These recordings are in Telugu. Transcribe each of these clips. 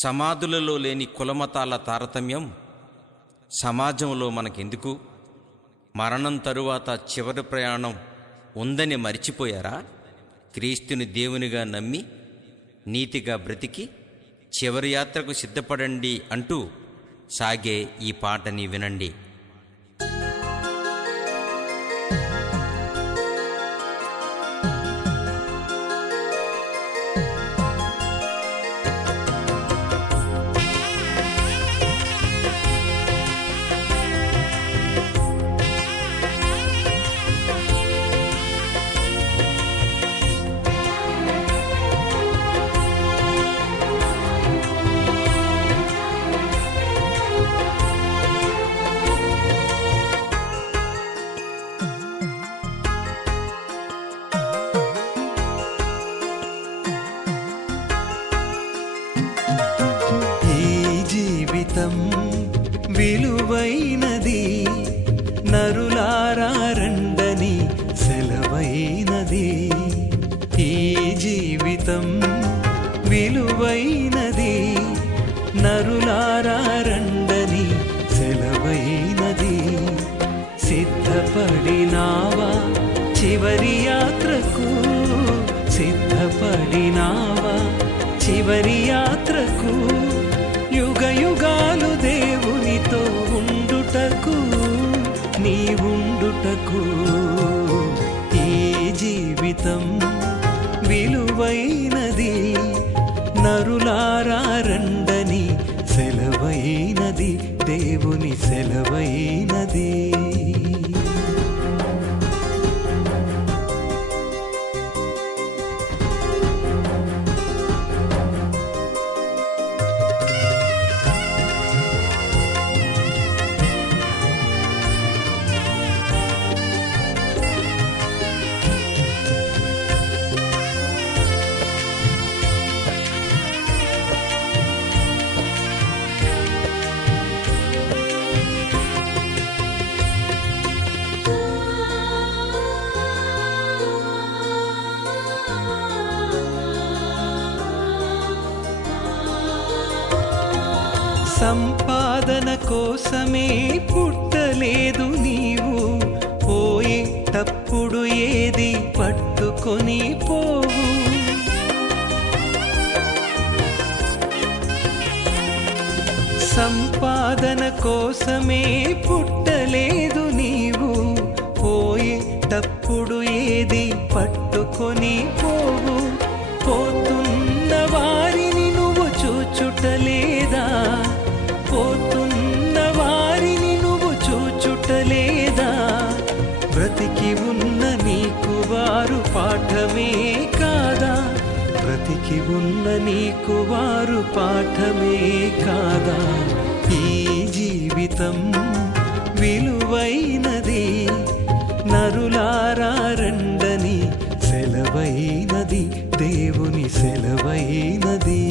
సమాధులలో లేని కులమతాల తారతమ్యం సమాజంలో మనకెందుకు? మరణం తరువాత చివరి ప్రయాణం ఉందని మరిచిపోయారా? క్రీస్తుని దేవునిగా నమ్మి నీతిగా బ్రతికి చివరి యాత్రకు సిద్ధపడండి అంటూ సాగే ఈ పాటని వినండి. విలువైనది, నరులారా రండని సెలవైనది. ఈ జీవితం విలువైనది, నరులారా రండని సెలవైనది. సిద్ధపడినావా చివరి యాత్రకు? సిద్ధపడినావా చివరి యాత్రకు? యుగ యుగాలు దేవునితో ఉండుటకు, నీ ఉండుటకు. ఈ జీవితం విలువైనది, నరులారా రండని సెలవైనది, దేవుని సెలవైనది. సంపాదన కోసమే పుట్టలేదు నీవు, పోయేటప్పుడు ఏది పట్టుకొని పోవు. సంపాదన కోసమే పుట్టలేదు నీవు, పోయేటప్పుడు ఏది పట్టుకొని పోవు. పోతున్న వారిని నువ్వు చూచుటలేదా? పోతున్న వారిని నువ్వు చూచుటలేదా? బ్రతికి ఉన్న నీకు వారు పాఠమే కాదా? బ్రతికి ఉన్న నీకు వారు పాఠమే కాదా? ఈ జీవితం విలువైనది, నరులారా రండని సెలవైనది, దేవుని సెలవైనది.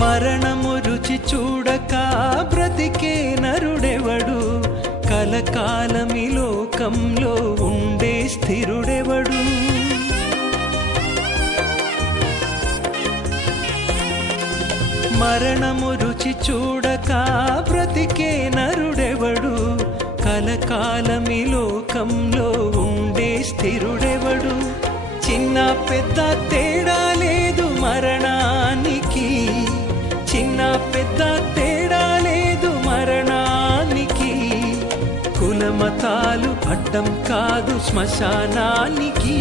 మరణము రుచి చూడక బ్రతికే నరుడెవడు? కలకాలమి లోకంలో ఉండే స్థిరుడెవడు? మరణము రుచి చూడక బ్రతికే నరుడెవడు? కలకాలమి లోకంలో ఉండే స్థిరుడెవడు? చిన్న పెద్ద తేడా లేదు మరణానికి, చిన్న పెద్ద తేడా లేదు మరణానికి. కులమతాలు అడ్డం కాదు శ్మశానానికి,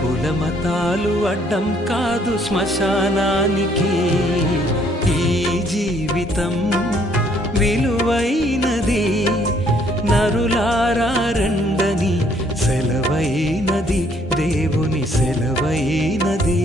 కులమతాలు అడ్డం కాదు శ్మశానానికి. ఈ జీవితం విలువైనది, నరులారా రండని సెలవైనది, దేవుని సెలవైనది.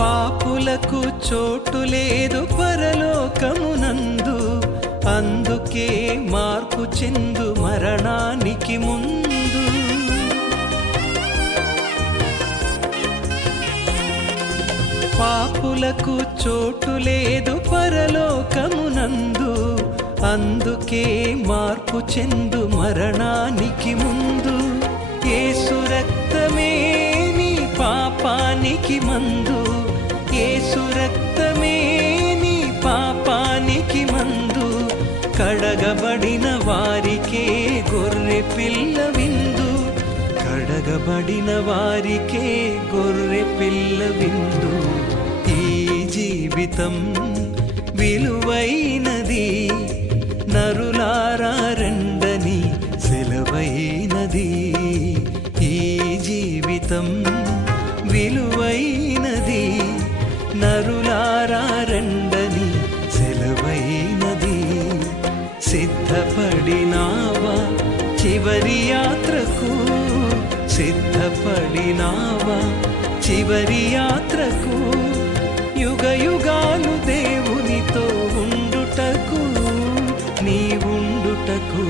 పాపులకు చోటు లేదు పరలోకమునందు, అందుకే మార్పు చెందు మరణానికి ముందు. పాపులకు చోటు లేదు పరలోకమునందు, అందుకే మార్పు చెందు మరణానికి ముందు. యేసు రక్తమే నీ పాపానికి మందు, యేసు రక్తమే నీ పాపానికి మందు. కడగబడిన వారికే గొర్రె పిల్ల విందు, కడగబడిన వారికే గొర్రె పిల్ల విందు. ఈ జీవితం విలువైనది, నరులారా రండని సెలవైనది. ఈ జీవితం విలువైనది, నరులారా రండని సెలవైనది. సిద్ధపడినావా చివరి యాత్రకు, సిద్ధపడినావా చివరి యాత్రకు. యుగ యుగాలు దేవునితో ఉండుటకు, నీ ఉండుటకు.